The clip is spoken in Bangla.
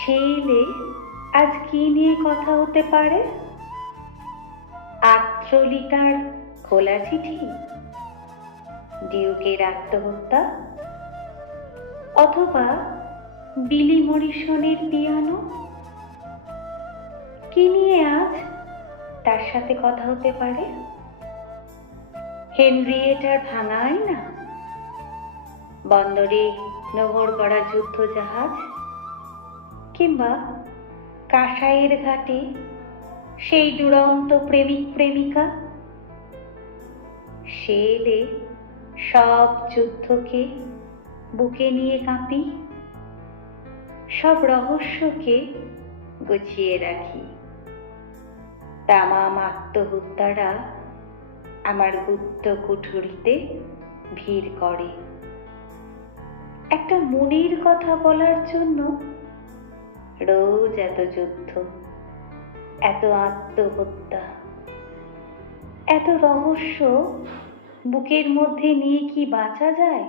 সে এলে আজ কি নিয়ে কথা হতে পারে? আত্রলিতার খোলা চিঠি, ডিউকের আত্মহত্যা, অথবা বিলি মরিসনের পিয়ানো? কি নিয়ে আজ তার সাথে কথা হতে পারে? হেনরিয়েটার ভাঙা আয়না, বন্দরে নোঙর করা যুদ্ধ জাহাজ, কিংবা কাঁসাইয়ের ঘাটে সেই দুরন্ত প্রেমিক প্রেমিকা? সে এলে সব যুদ্ধকে বুকে নিয়ে কাঁপি, সব রহস্যকে গুছিয়ে রাখি। তামাম আত্মহত্যারা আমার গুপ্ত কুঠুরিতে ভিড় করে, একটা মনের কথা বলার জন্য। রোজ এত যুদ্ধ, এত আত্মহত্যা, এত রহস্য বুকের মধ্যে নিয়ে কি বাঁচা যায়?